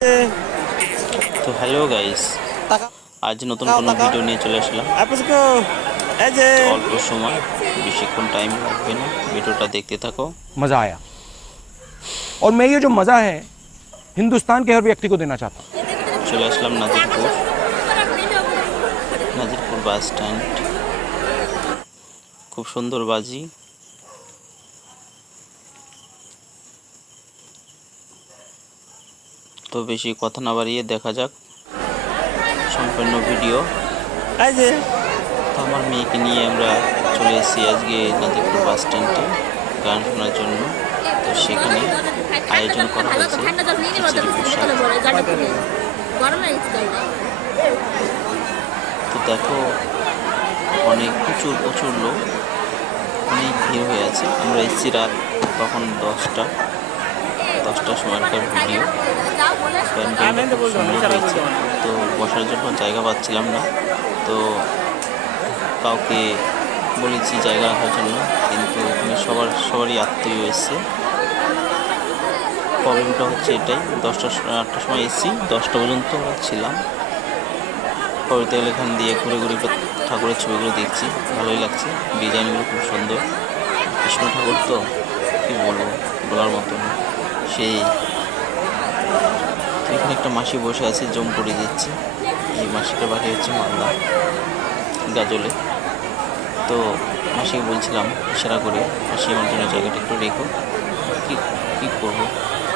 তো hello guys, আজ নতুন কোনো ভিডিও নিয়ে চলে আসলাম। অল্প সময়, বেশিক্ষণ টাইম লাগবে না, ভিডিওটা দেখতে থাকো। मज़ा आया और मैं ये जो मज़ा है हिंदुस्तान के हर व्यक्ति को देना चाहता हूँ। চলে আসলাম নাজিরপুর বাস স্ট্যান্ড। খুব সুন্দর বাজি। তো বেশি কথা না বাড়িয়ে দেখা যাক সম্পূর্ণ ভিডিও। তো আমার মেয়েকে নিয়ে আমরা চলে এসেছি আজকে নাজিরপুর বাস স্ট্যান্ডে গান শোনার জন্য। তো সেখানে আয়োজন করা হয়েছে খিচুড়ি প্রসাদ। তো দেখো অনেক প্রচুর লোক, অনেক ভিড় হয়ে আছে। আমরা এসেছি রাত তখন 10টার সময়কার ভিডিও। প্যান্ডেলটা খুব সুন্দর হয়েছে। তো বসার জন্য জায়গা পাচ্ছিলাম না, তো কাউকে বলেছি জায়গা রাখার জন্য, কিন্তু এখানে সবারই আত্মীয় এসছে। প্রবলেমটা হচ্ছে এটাই, 8টার সময় এসেছি, 10টা পর্যন্ত ছিলাম। পবিত্র এখান দিয়ে ঘুরে ঠাকুরের ছবিগুলো দেখছি, ভালোই লাগছে। ডিজাইনগুলো খুব সুন্দর। কৃষ্ণ ঠাকুর তো কী বলবো, বলার মতন সেই। তো এখানে একটা মাসি বসে আছে, জম করে দিচ্ছে। এই মাসিটা বাড়ি হচ্ছে মালদা গাজলে। তো মাসিকে বলছিলাম ইশারা করে, মাসি আমার জন্য জায়গাটা একটু রেখো। কী করবো,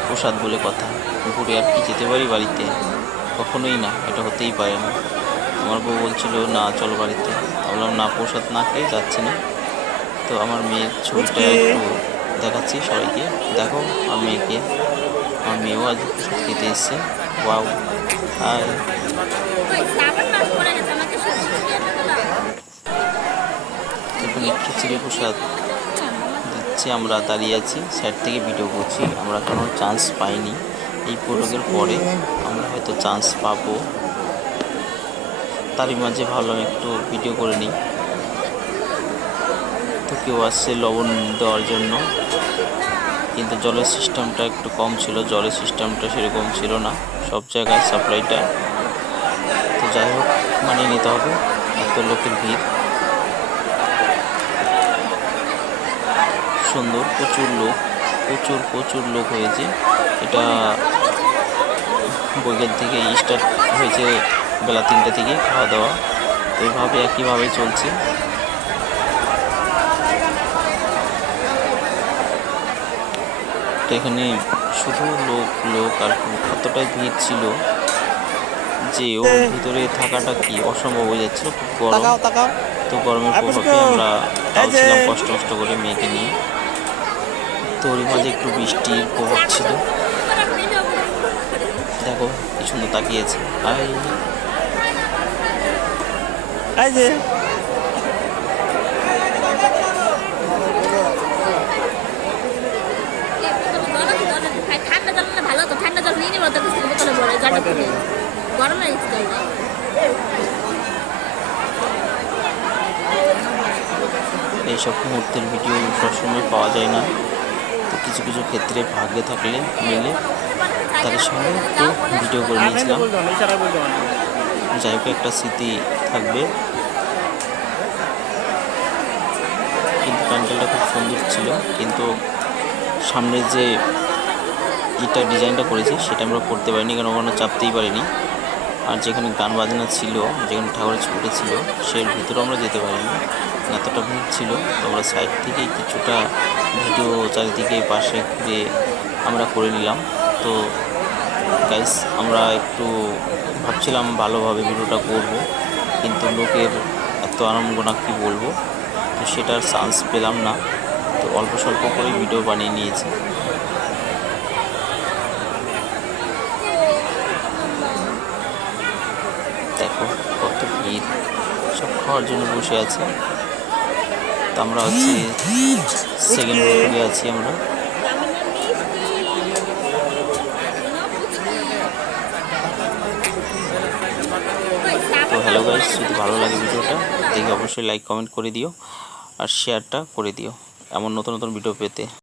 প্রসাদ বলে কথা, ঘুরে আর কি যেতে পারি বাড়িতে? কখনোই না, এটা হতেই পারে না। আমার বউ বলছিল না চলো বাড়িতে, বললাম না, প্রসাদ না খেয়ে যাচ্ছি না। তো আমার মেয়ের ছবিটা একটু দেখাচ্ছি সবাইকে, দেখো আমার মেয়েকে। আমার মেয়েও আজ প্রসাদ খেতে এসছে। Wow, hi. এখানে খিচুড়ি প্রসাদ দিচ্ছে, আমরা দাঁড়িয়ে আছি, সাইড থেকে ভিডিও করছি। আমরা কোনো চান্স পাইনি, এই প্রোগ্রামের পরে আমরা হয়তো চান্স পাবো। তারই মাঝে ভাবলাম একটু ভিডিও করে নিই। তো কেউ আসছে লবণ দেওয়ার জন্য, কিন্তু জলের সিস্টেমটা একটু কম ছিল, জলের সিস্টেমটা সেরকম ছিল না সব জায়গায় সাপ্লাইটা। তো যাই হোক, মানিয়ে নিতে হবে, এত লোকের ভিড়। সুন্দর, প্রচুর লোক হয়েছে। এটা বৈকাল থেকে স্টার্ট হয়েছে, বেলা 3টা থেকে খাওয়া দাওয়া। তো এইভাবে একইভাবে চলছে। তো এখানে শুধু লোক আর এতটাই ভিড় ছিল যে ওর ভিতরে থাকাটা কি অসম্ভব হয়ে যাচ্ছিল, খুব গরম। তো গরমের প্রভাবে আমরা ছিলাম কষ্ট করে মেয়েকে নিয়ে। তো ওর মাঝে একটু বৃষ্টির প্রভাব ছিল। দেখো কি সুন্দর তাকিয়েছে। এইসব মুহূর্তের ভিডিও সবসময় পাওয়া যায় না, তো কিছু ক্ষেত্রে ভাগ্যে থাকলে মেলে তাদের সঙ্গে একটু ভিডিও করে নিয়েছিলাম। যাই হোক, একটা স্মৃতি থাকবে। কিন্তু প্যান্ডেলটা খুব সুন্দর ছিল, কিন্তু সামনে যে ডিজাইনটা করেছি সেটা আমরা করতে পারিনি, কারণ ওখানে চাপতেই পারিনি। আর যেখানে গান বাজনা ছিল, যেখানে ঠাকুরের ছবিটা ছিল, সেই ভিতরে আমরা যেতে পারিনি, এতটা ভিড় ছিল। তো আমরা সাইড থেকেই কিছুটা ভিডিও চারিদিকে পাশে ঘুরে আমরা করে নিলাম। তো গাইস, আমরা একটু ভাবছিলাম ভালোভাবে ভিডিওটা করব, কিন্তু লোকের এত আনন্দনা কী বলবো, তো সেটার চান্স পেলাম না। তো অল্প স্বল্প করে ভিডিও বানিয়ে নিয়েছি। দেখো কত ভিড়, সব খাওয়ার জন্য বসে আছে। তো আমরা হচ্ছে সেকেন্ড ফ্লোরে আছি আমরা। তো হ্যালো গাইস, যদি ভালো লাগে ভিডিওটা দেখে অবশ্যই লাইক কমেন্ট করে দিও আর শেয়ারটা করে দিও এমন নতুন ভিডিও পেতে।